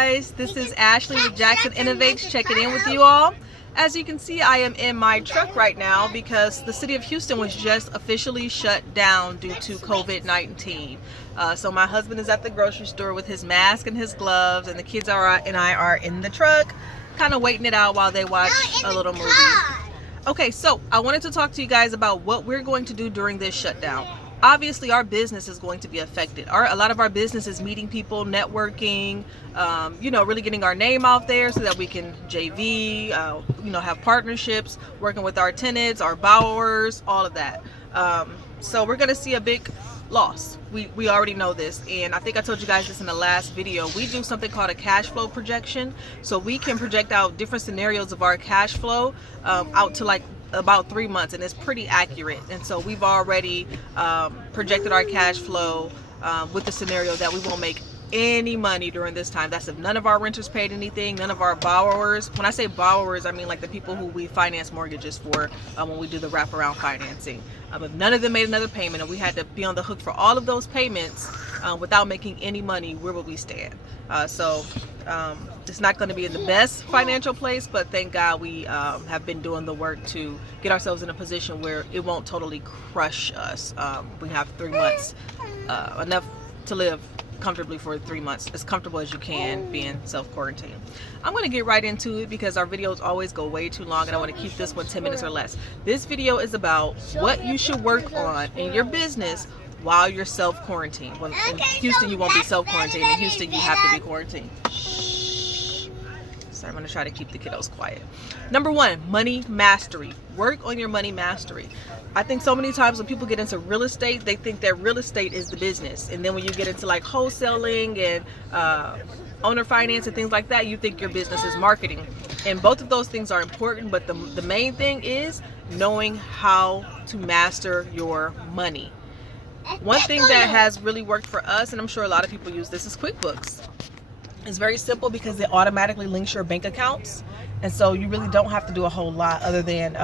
guys, this is Ashley with Jackson Innovates checking in with you all. As you can see, I am in my truck right now because the city of Houston was just officially shut down due to COVID-19. So my husband is at the grocery store with his mask and his gloves, and the kids and I are in the truck kind of waiting it out while they watch a little movie. Okay, so I wanted to talk to you guys about what we're going to do during this shutdown. Obviously, our business is going to be affected. A lot of our business is meeting people, networking, really getting our name out there so that we can JV, have partnerships, working with our tenants, our borrowers, all of that. So we're going to see a big loss. We already know this, and I think I told you guys this in the last video. We do something called a cash flow projection, so we can project out different scenarios of our cash flow out to like about 3 months, and it's pretty accurate. And so we've already projected our cash flow with the scenario that we won't make any money during this time. That's if none of our renters paid anything, none of our borrowers. When I say borrowers, I mean like the people who we finance mortgages for when we do the wraparound financing. If none of them made another payment and we had to be on the hook for all of those payments without making any money, where would we stand? It's not going to be in the best financial place, but thank God we have been doing the work to get ourselves in a position where it won't totally crush us. We have 3 months, enough to live comfortably for 3 months, as comfortable as you can being self-quarantined. I'm going to get right into it because our videos always go way too long and I want to keep this one 10 minutes or less. This video is about what you should work on in your business while you're self-quarantined. Well, in Houston you won't be self-quarantined. In Houston you have to be quarantined. So I'm going to try to keep the kiddos quiet. Number one, money mastery. Work on your money mastery. I think so many times when people get into real estate, they think that real estate is the business. And then when you get into like wholesaling and owner finance and things like that, you think your business is marketing. And both of those things are important, but the main thing is knowing how to master your money. One thing that has really worked for us, and I'm sure a lot of people use this, is QuickBooks. It's very simple because it automatically links your bank accounts, and so you really don't have to do a whole lot other than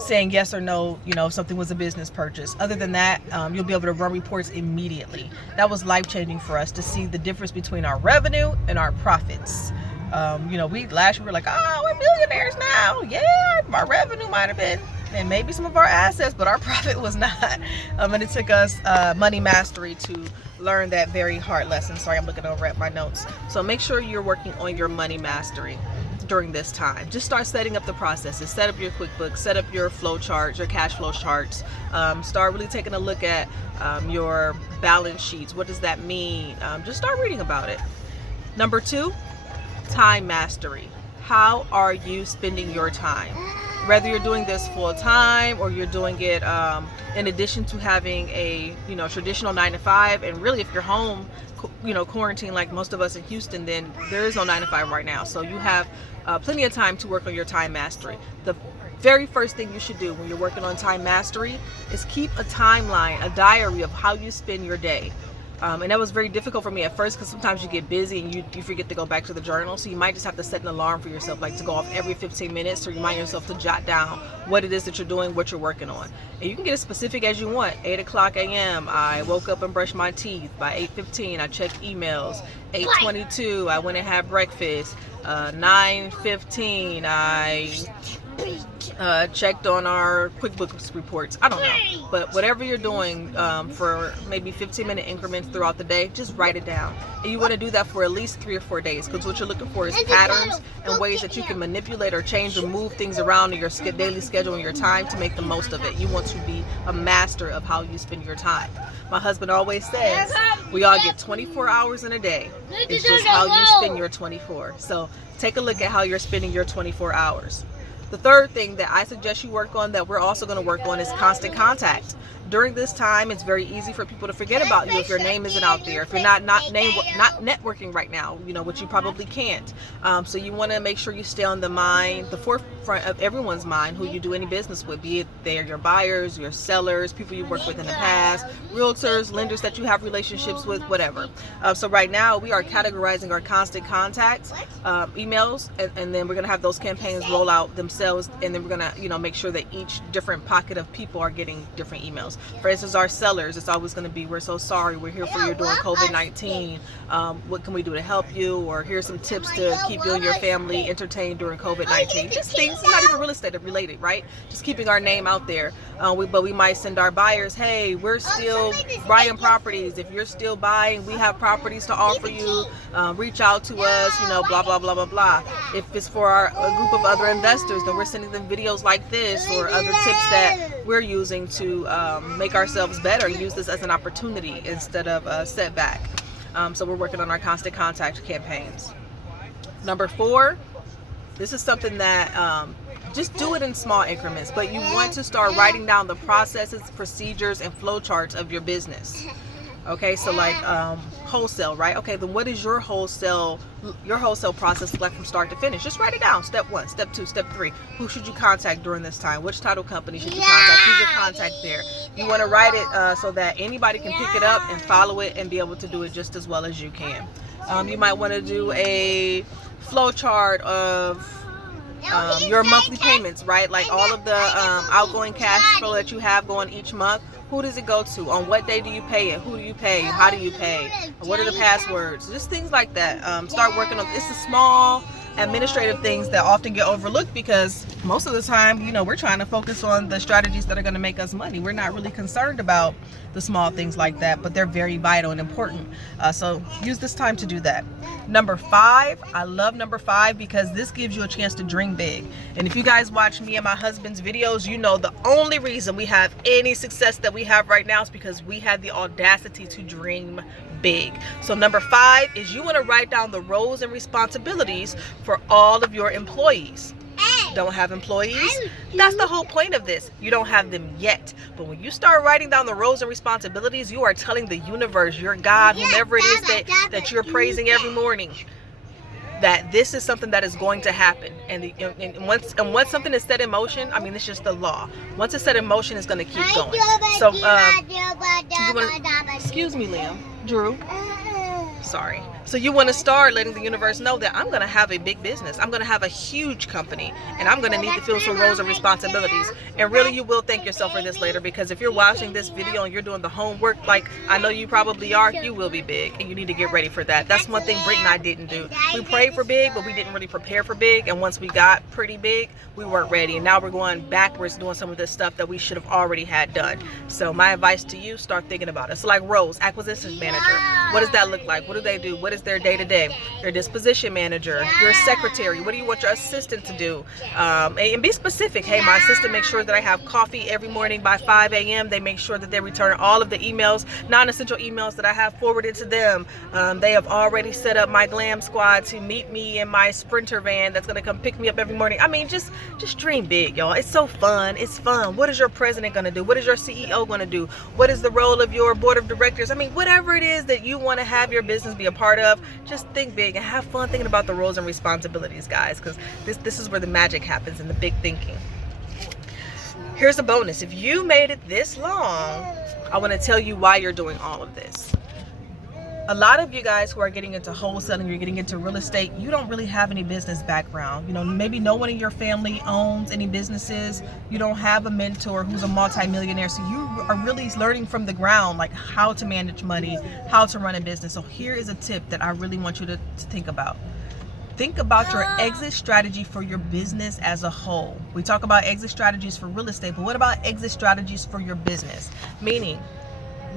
saying yes or no, if something was a business purchase. Other than that, you'll be able to run reports immediately. That was life-changing for us to see the difference between our revenue and our profits. Last year we were like, oh, we're millionaires now. Yeah, our revenue might have been, and maybe some of our assets, but our profit was not. And it took us money mastery to learn that very hard lesson. Sorry, I'm looking over at my notes. So make sure you're working on your money mastery during this time. Just start setting up the processes. Set up your QuickBooks, set up your flow charts, your cash flow charts. Start really taking a look at your balance sheets. What does that mean? Just start reading about it. Number two, time mastery. How are you spending your time? Whether you're doing this full time or you're doing it in addition to having a traditional 9-to-5, and really if you're home quarantine like most of us in Houston, then there is no 9-to-5 right now, so you have plenty of time to work on your time mastery. The very first thing you should do when you're working on time mastery is keep a timeline, a diary of how you spend your day. And that was very difficult for me at first because sometimes you get busy and you forget to go back to the journal. So you might just have to set an alarm for yourself, like to go off every 15 minutes to remind yourself to jot down what it is that you're doing, what you're working on. And you can get as specific as you want. 8 o'clock a.m. I woke up and brushed my teeth. By 8:15 I checked emails. 8:22 I went and had breakfast. 9:15 I checked on our QuickBooks reports. I don't know, but whatever you're doing for maybe 15-minute increments throughout the day, just write it down. And you want to do that for at least 3 or 4 days, because what you're looking for is patterns and ways that you can manipulate or change or move things around in your daily schedule and your time to make the most of it. You want to be a master of how you spend your time. My husband always says we all get 24 hours in a day. It's just how you spend your 24. So take a look at how you're spending your 24 hours. The third thing that I suggest you work on, that we're also going to work on, is constant contact. During this time, it's very easy for people to forget about you if your name isn't out there, if you're not networking right now, which you probably can't. So you want to make sure you stay on the forefront of everyone's mind who you do any business with, be it they're your buyers, your sellers, people you worked with in the past, realtors, lenders that you have relationships with, whatever. So right now we are categorizing our constant contact emails, and then we're going to have those campaigns roll out themselves, and then we're going to make sure that each different pocket of people are getting different emails. For instance, our sellers, it's always going to be, we're so sorry, we're here for you during COVID-19. What can we do to help you? Or here's some tips to keep you and your family entertained during COVID-19. Just things, not even real estate related, right? Just keeping our name out there. But we might send our buyers, hey, we're still buying properties. If you're still buying, we have properties to offer you. Reach out to us, you know, blah, blah, blah, blah, blah. If it's for a group of other investors, then we're sending them videos like this or other tips that we're using to make ourselves better. Use this as an opportunity instead of a setback. So we're working on our constant contact campaigns. Number 4, this is something that just do it in small increments, but you want to start writing down the processes, procedures, and flow charts of your business. Okay, so like wholesale, right? Okay, then what is your wholesale process like from start to finish? Just write it down. Step 1, step 2, step 3. Who should you contact during this time? Which title company should you contact? Who's your contact there? You want to write it so that anybody can pick it up and follow it and be able to do it just as well as you can. You might want to do a flow chart of your monthly payments, right? Like all of the outgoing cash flow that you have going each month. Who does it go to? On what day do you pay it? Who do you pay? How do you pay? What are the passwords? Just things like that. Start working on. It's the small administrative things that often get overlooked because most of the time, you know, we're trying to focus on the strategies that are going to make us money. We're not really concerned about the small things like that, but they're very vital and important. So use this time to do that. Number 5, I love number 5 because this gives you a chance to dream big. And if you guys watch me and my husband's videos, you know the only reason we have any success that we have right now is because we had the audacity to dream big. So number 5 is you want to write down the roles and responsibilities for all of your employees. Don't have employees? That's the whole point of this. You don't have them yet. But when you start writing down the roles and responsibilities, you are telling the universe, your God, whomever it is that you're praising every morning, that this is something that is going to happen. And once something is set in motion, I mean, it's just the law. Once it's set in motion, it's going to keep going. So, excuse me, Liam. Drew. Sorry. So you want to start letting the universe know that I'm going to have a big business. I'm going to have a huge company, and I'm going to need to fill some roles and responsibilities. And really, you will thank yourself for this later, because if you're watching this video and you're doing the homework, like I know you probably are, you will be big, and you need to get ready for that. That's one thing Britt and I didn't do. We prayed for big, but we didn't really prepare for big. And once we got pretty big, we weren't ready. And now we're going backwards doing some of this stuff that we should have already had done. So my advice to you, start thinking about it. So like roles, acquisitions manager. What does that look like? What do they do? What is their day-to-day? Your disposition manager, your secretary. What do you want your assistant to do? And be specific. Hey, my assistant makes sure that I have coffee every morning by 5 a.m. They make sure that they return all of the emails, non-essential emails that I have forwarded to them. They have already set up my glam squad to meet me in my Sprinter van that's going to come pick me up every morning. I mean, just dream big, y'all. It's so fun. It's fun. What is your president going to do? What is your CEO going to do? What is the role of your board of directors? I mean, whatever it is that you want to have your business be a part of, just think big and have fun thinking about the roles and responsibilities, guys, because this is where the magic happens in the big thinking. Here's a bonus. If you made it this long, I want to tell you why you're doing all of this. A lot of you guys who are getting into wholesaling, you're getting into real estate, you don't really have any business background. You know, maybe no one in your family owns any businesses. You don't have a mentor who's a multimillionaire. So you are really learning from the ground, like how to manage money, how to run a business. So here is a tip that I really want you to think about. Think about your exit strategy for your business as a whole. We talk about exit strategies for real estate, but what about exit strategies for your business? Meaning,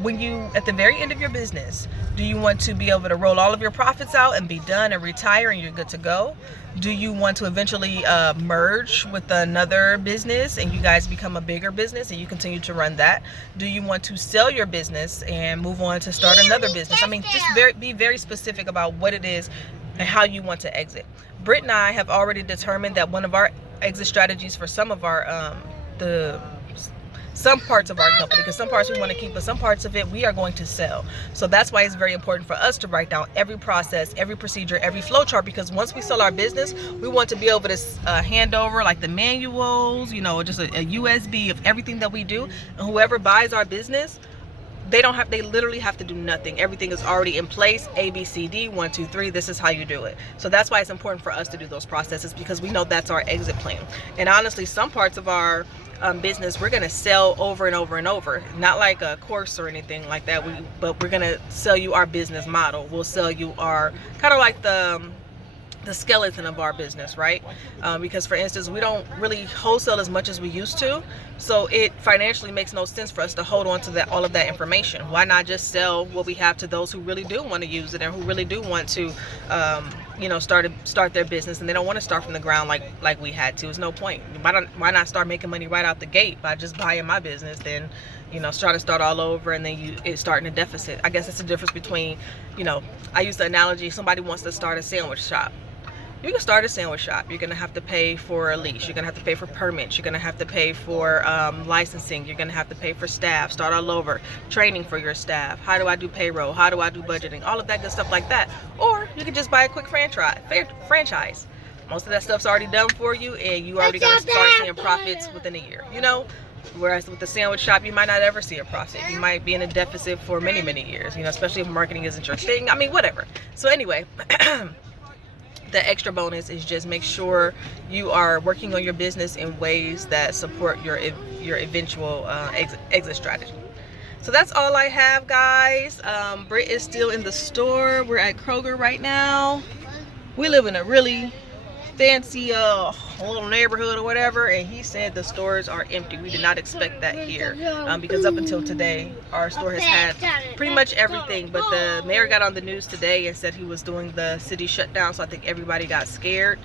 when you, at the very end of your business, do you want to be able to roll all of your profits out and be done and retire and you're good to go? Do you want to eventually merge with another business and you guys become a bigger business and you continue to run that? Do you want to sell your business and move on to start another business? I mean, just be very specific about what it is and how you want to exit. Britt and I have already determined that one of our exit strategies for some of our some parts of our company, because some parts we want to keep, but some parts of it we are going to sell. So that's why it's very important for us to write down every process, every procedure, every flow chart, because once we sell our business, we want to be able to hand over like the manuals, you know, just a USB of everything that we do, and whoever buys our business, they literally have to do nothing. Everything is already in place. A, B, C, D, 1, 2, 3, this is how you do it. So that's why it's important for us to do those processes, because we know that's our exit plan. And honestly, some parts of our business we're going to sell over and over and over, not like a course or anything like that, but we're going to sell you our business model. We'll sell you our kind of like the skeleton of our business, right? Because for instance, we don't really wholesale as much as we used to, so it financially makes no sense for us to hold on to all of that information. Why not just sell what we have to those who really do want to use it and who really do want to start their business, and they don't want to start from the ground like we had to. There's no point. Why not start making money right out the gate by just buying my business, then try to start all over and then it's starting a deficit. I guess it's the difference between, I use the analogy, somebody wants to start a sandwich shop. You can start a sandwich shop. You're going to have to pay for a lease. You're going to have to pay for permits. You're going to have to pay for licensing. You're going to have to pay for staff, start all over, training for your staff. How do I do payroll? How do I do budgeting? All of that good stuff like that. Or you can just buy a quick franchise. Most of that stuff's already done for you, and you already going to start seeing profits within a year, Whereas with the sandwich shop, you might not ever see a profit. You might be in a deficit for many, many years, especially if marketing isn't your thing. I mean, whatever. So anyway, the extra bonus is just make sure you are working on your business in ways that support your eventual exit strategy. So that's all I have, guys. Britt is still in the store. We're at Kroger right now. We live in a really fancy little neighborhood or whatever, and he said the stores are empty. We did not expect that here, because up until today our store has had pretty much everything, but the mayor got on the news today and said he was doing the city shutdown, so I think everybody got scared,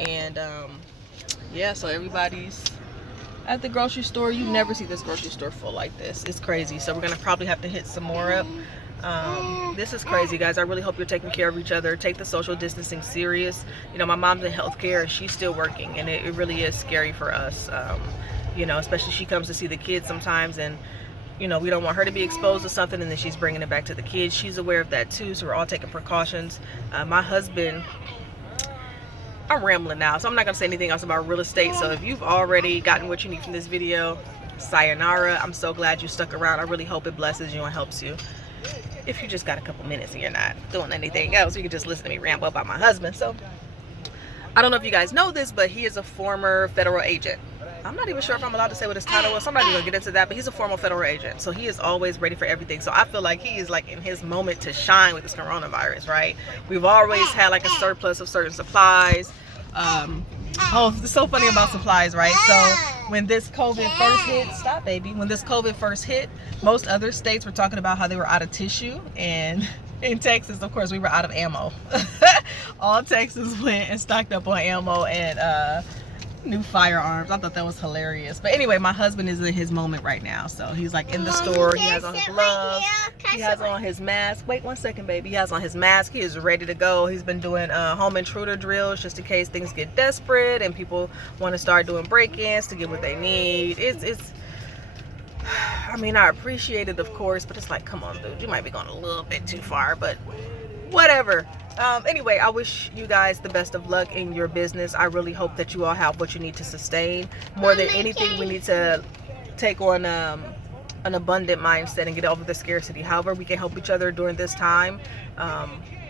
and yeah, so everybody's at the grocery store. You never see this grocery store full like this. It's crazy. So we're gonna probably have to hit some more up. This is crazy, guys. I really hope you're taking care of each other. Take the social distancing serious. My mom's in healthcare and she's still working, and it really is scary for us. Especially she comes to see the kids sometimes, and we don't want her to be exposed to something and then she's bringing it back to the kids. She's aware of that too, so we're all taking precautions. My husband, I'm rambling now, so I'm not gonna say anything else about real estate. So if you've already gotten what you need from this video, sayonara. I'm so glad you stuck around. I really hope it blesses you and helps you. If you just got a couple minutes and you're not doing anything else, you can just listen to me ramble about my husband. So I don't know if you guys know this, but he is a former federal agent. I'm not even sure if I'm allowed to say what his title was. Somebody's gonna get into that, but he's a former federal agent, so he is always ready for everything. So I feel like he is like in his moment to shine with this coronavirus, right? We've always had like a surplus of certain supplies. Oh, it's so funny about supplies, right? So when this COVID first hit, stop baby, when this COVID first hit, most other states were talking about how they were out of tissue, and in Texas, of course, we were out of ammo. All Texas went and stocked up on ammo and new firearms. I thought that was hilarious. But anyway, my husband is in his moment right now, so he's like in the store. He has on his gloves, he has on his mask. Wait 1 second, baby. He has on his mask. He is ready to go. He's been doing home intruder drills just in case things get desperate and people want to start doing break-ins to get what they need. It's I mean, I appreciate it, of course, but it's like, come on, dude, you might be going a little bit too far, but whatever. Anyway, I wish you guys the best of luck in your business. I really hope that you all have what you need to sustain. More than anything, we need to take on an abundant mindset and get over the scarcity. However we can help each other during this time,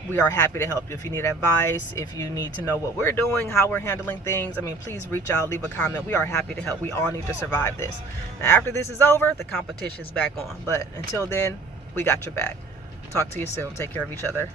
we are happy to help you. If you need advice, if you need to know what we're doing, how we're handling things, I mean, please reach out, leave a comment. We are happy to help. We all need to survive this. Now, after this is over, the competition's back on. But until then, we got your back. Talk to you soon. Take care of each other.